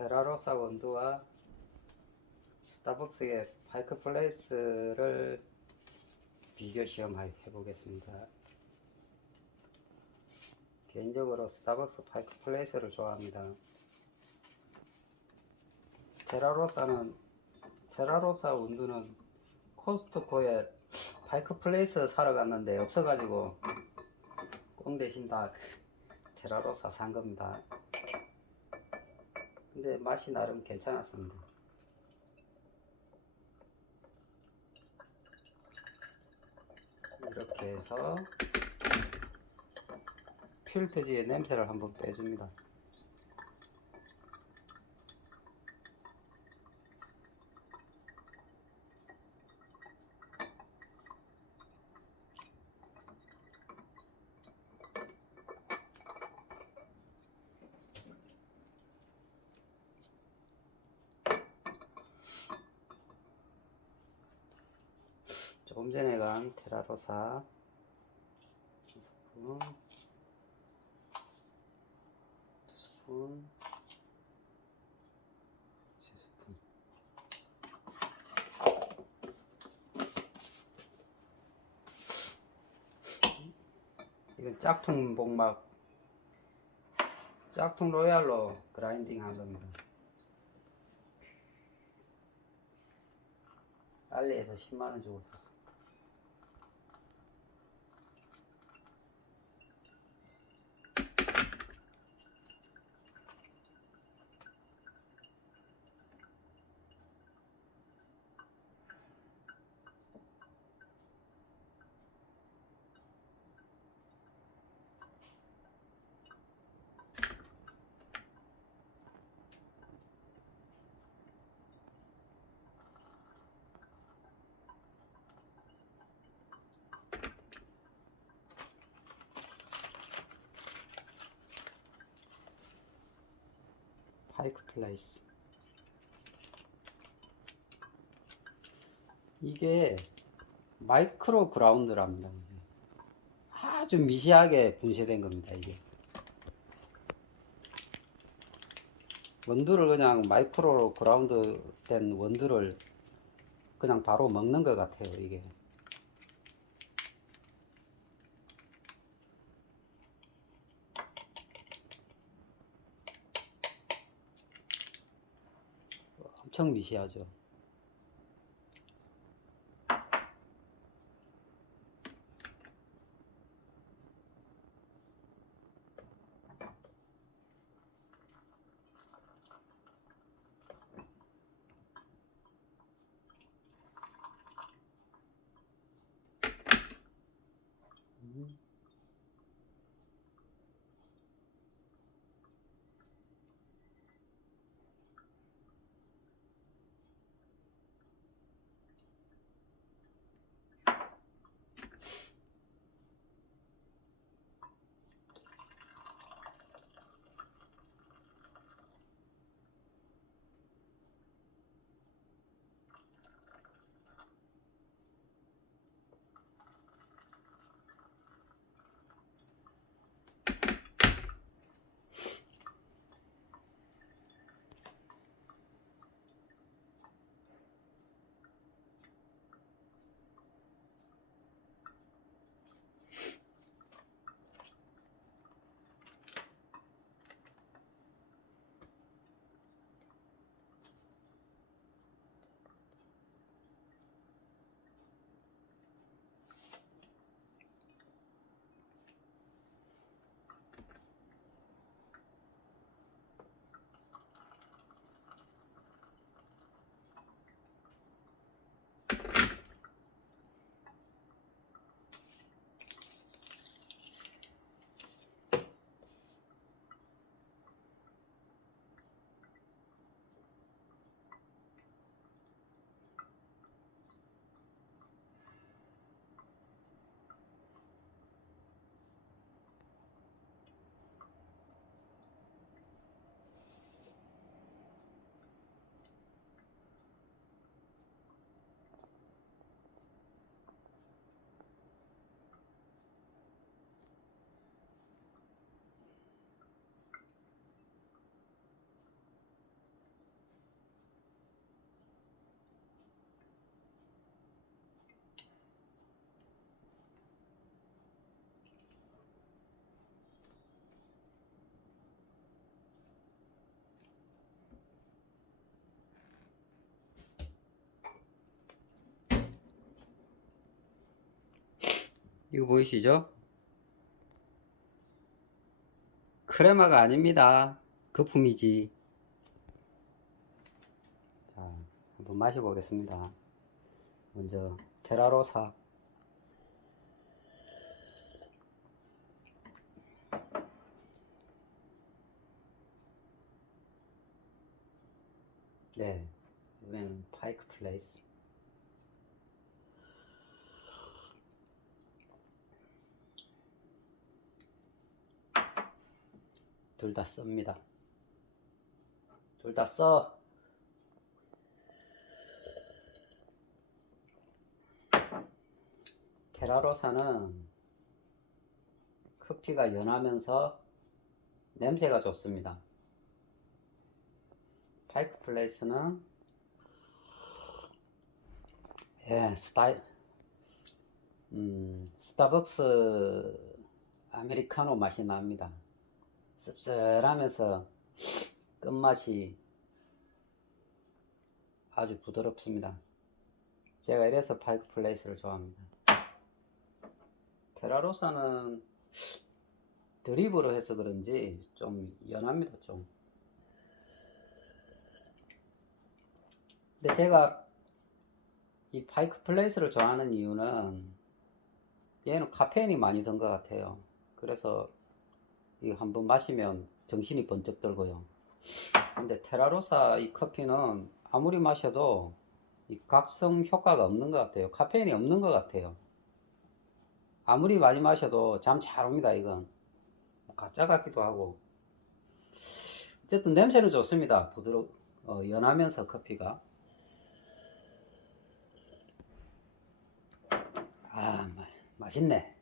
테라로사 원두와 스타벅스의 파이크 플레이스를 비교 시험해 보겠습니다. 개인적으로 스타벅스 파이크 플레이스를 좋아합니다. 테라로사는 테라로사 원두는 코스트코에 파이크 플레이스 사러 갔는데 없어가지고 꽁 대신 다 테라로사 산 겁니다. 근데 맛이 나름 괜찮았습니다. 이렇게 해서 필터지의 냄새를 한번 빼줍니다. 조금 전에 간 테라로사. 두 스푼. 두 스푼. 세 스푼. 이건 짝퉁 복막. 짝퉁 로얄로 그라인딩 한 겁니다. 알리에서 10만원 주고 샀습 파이크 플레이스. 이게 마이크로 그라운드랍니다. 아주 미세하게 분쇄된 겁니다 이게. 원두를 그냥 마이크로 그라운드 된 원두를 그냥 바로 먹는 것 같아요 이게 엄청 미세하죠 이거 보이시죠? 크레마가 아닙니다. 거품이지. 자, 한번 마셔보겠습니다. 먼저 테라로사. 네, 이번에는 파이크 플레이스. 둘 다 씁니다. 둘 다 써. 테라로사는 커피가 연하면서 냄새가 좋습니다. 파이크 플레이스는 예, 스타일 음, 스타벅스 아메리카노 맛이 납니다. 씁쓸하면서 끝맛이 아주 부드럽습니다. 제가 이래서 파이크 플레이스를 좋아합니다. 테라로사는 드립으로 해서 그런지 좀 연합니다, 좀. 근데 제가 이 파이크 플레이스를 좋아하는 이유는 얘는 카페인이 많이 든 것 같아요. 그래서 이거 한번 마시면 정신이 번쩍 들고요. 근데 테라로사 이 커피는 아무리 마셔도 이 각성 효과가 없는 것 같아요. 카페인이 없는 것 같아요. 아무리 많이 마셔도 잠 잘 옵니다, 이건. 가짜 같기도 하고. 어쨌든 냄새는 좋습니다. 부드러, 어, 연하면서 커피가. 아, 마- 맛있네.